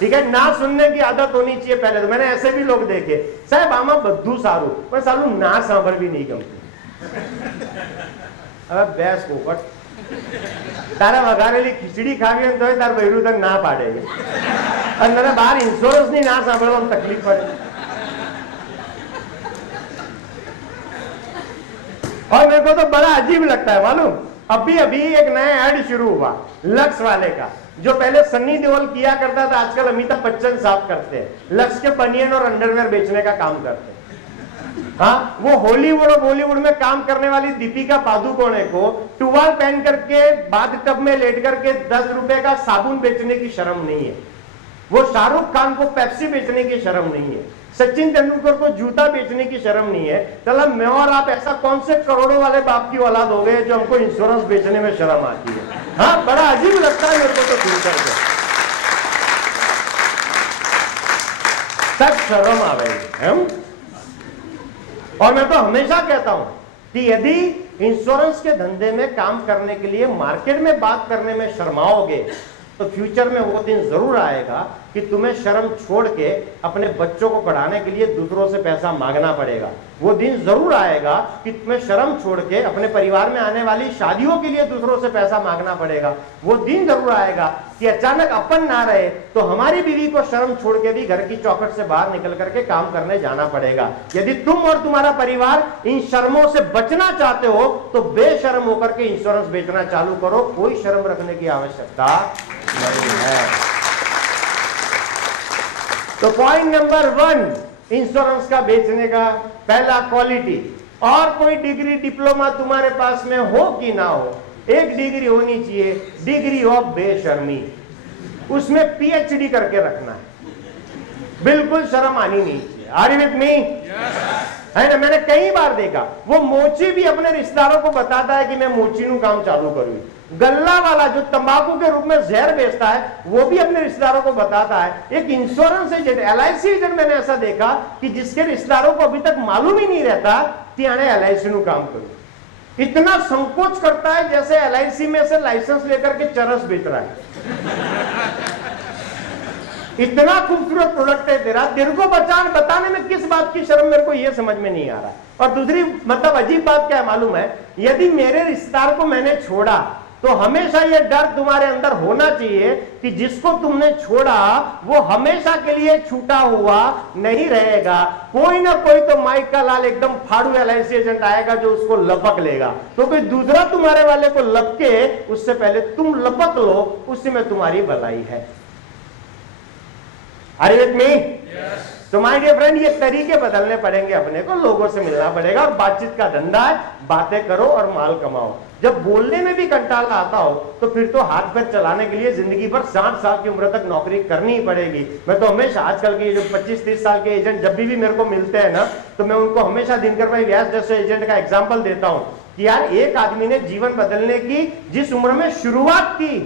ठीक है, ना सुनने की आदत होनी चाहिए पहले तो। मैंने ऐसे भी लोग देखे, साहब आमा बद्दू सारू पर सालू ना सांभर भी नहीं गमती। હવે બેસ પોપટ તારે વઘારેલી ખીચડી ખાવી હોય તો તાર બૈરું તને ના પાડે અને તને બહાર ઇન્સ્યોરન્સ ની ના સાંભળવામાં તકલીફ પડે। और मेरे को तो बड़ा अजीब लगता है मालूम, अभी अभी एक नया ऐड शुरू हुआ लक्स वाले का, जो पहले सन्नी देओल किया करता था, आजकल अमिताभ बच्चन साहब करते हैं। लक्स के बनियन और अंडरवेयर बेचने का काम करते हैं। हाँ, वो हॉलीवुड और बॉलीवुड में काम करने वाली दीपिका पादुकोणे को टुवाल पहन करके बाथ टब में लेट करके 10 रुपए का साबुन बेचने की शर्म नहीं है। वो शाहरुख खान को पेप्सी बेचने की शर्म नहीं है। सचिन तेंदुलकर को जूता बेचने की शर्म नहीं है। चलो मैं और आप ऐसा कौन से करोड़ों वाले बाप की औलाद हो गए जो हमको इंश्योरेंस बेचने में शर्म आती है। हाँ, बड़ा अजीब लगता है मेरे को तो सुन करके, सब शर्म आ गई। और मैं तो हमेशा कहता हूं कि यदि इंश्योरेंस के धंधे में काम करने के लिए मार्केट में बात करने में शर्माओगे तो फ्यूचर में वो दिन जरूर आएगा कि तुम्हें शर्म छोड़ के अपने बच्चों को पढ़ाने के लिए दूसरों से पैसा मांगना पड़ेगा। वो दिन जरूर आएगा कि तुम्हें शर्म छोड़ के अपने परिवार में आने वाली शादियों के लिए दूसरों से पैसा मांगना पड़ेगा। वो दिन जरूर आएगा कि अचानक अपन ना रहे तो हमारी बीवी को शर्म छोड़ के भी घर की चौखट से बाहर निकल करके काम करने जाना पड़ेगा। यदि तुम और तुम्हारा परिवार इन शर्मों से बचना चाहते हो तो बेशर्म होकर के इंश्योरेंस बेचना चालू करो, कोई शर्म रखने की आवश्यकता नहीं है। तो पॉइंट नंबर 1 इंश्योरेंस का बेचने का पहला, क्वालिटी। और कोई डिग्री डिप्लोमा तुम्हारे पास में हो कि ना हो, एक डिग्री होनी चाहिए, डिग्री ऑफ बेशर्मी। उसमें पीएचडी करके रखना है, बिल्कुल शर्म आनी नहीं चाहिए। Are you with me? है ना, मैंने कई बार देखा वो मोची भी अपने रिश्तेदारों को बताता है कि मैं मोची नु काम चालू करूं। गल्ला वाला जो तंबाकू के रूप में जहर बेचता है वो भी अपने रिश्तेदारों को बताता है। एक इंश्योरेंस एजेंट, एलआईसी एजेंट मैंने ऐसा देखा कि जिसके रिश्तेदारों को अभी तक मालूम ही नहीं रहता कि आने एलआईसी नु काम करूं। इतना संकोच करता है जैसे एलआईसी में से लाइसेंस लेकर के चरस बेच रहा है। इतना खूबसूरत प्रोडक्ट है तेरा, तेरे को बताने में किस बात की शर्म, मेरे को यह समझ में नहीं आ रहा। और दूसरी मतलब अजीब बात क्या है मालूम है, यदि मेरे रिश्तेदार को मैंने छोड़ा तो हमेशा यह डर तुम्हारे अंदर होना चाहिए कि जिसको तुमने छोड़ा वो हमेशा के लिए छूटा हुआ नहीं रहेगा। कोई ना कोई तो माइक का लाल एकदम फाड़ू एलआईसी एजेंट आएगा जो उसको लपक लेगा। तो कोई दूसरा तुम्हारे वाले को लपके उससे पहले तुम लपक लो, उसी में तुम्हारी भलाई है। Are you with me? Yes. तो माय डियर फ्रेंड, ये तरीके बदलने पड़ेंगे अपने को, लोगों से मिलना पड़ेगा। और बातचीत का धंधा है, बातें करो और माल कमाओ। जब बोलने में भी कंटाला आता हो तो फिर तो हाथ पैर चलाने के लिए जिंदगी भर 60 साल की उम्र तक नौकरी करनी ही पड़ेगी। मैं तो हमेशा आजकल के जो 25-30 साल के एजेंट जब भी मेरे को मिलते हैं ना, तो मैं उनको हमेशा दिनकर भाई व्यास जैसे एजेंट का एग्जाम्पल देता हूं कि यार एक आदमी ने जीवन बदलने की जिस उम्र में शुरुआत की,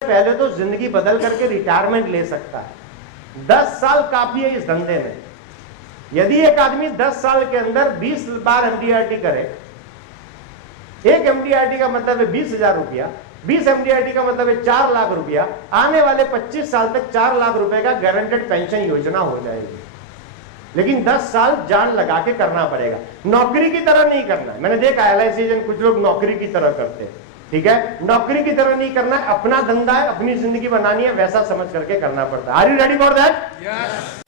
पहले तो जिंदगी बदल करके रिटायरमेंट ले सकता है। 10 साल काफी है इस धंधे में। यदि एक आदमी 10 साल के अंदर 20 बार एमडीआरटी करे, एक एमडीआरटी का मतलब है 20,000 रुपया, 20 एमडीआरटी का मतलब है 4 लाख रुपया। आने वाले 25 साल तक 4 लाख रुपए का गारंटेड पेंशन योजना हो जाएगी। लेकिन 10 साल जान लगा के करना पड़ेगा, नौकरी की तरह नहीं करना है। मैंने देखा एलआईसी एजेंट कुछ लोग नौकरी की तरह करते हैं, ठीक है, नौकरी की तरह नहीं करना है, अपना धंधा है, अपनी जिंदगी बनानी है, वैसा समझ करके करना पड़ता है। Are you ready for that? Yes.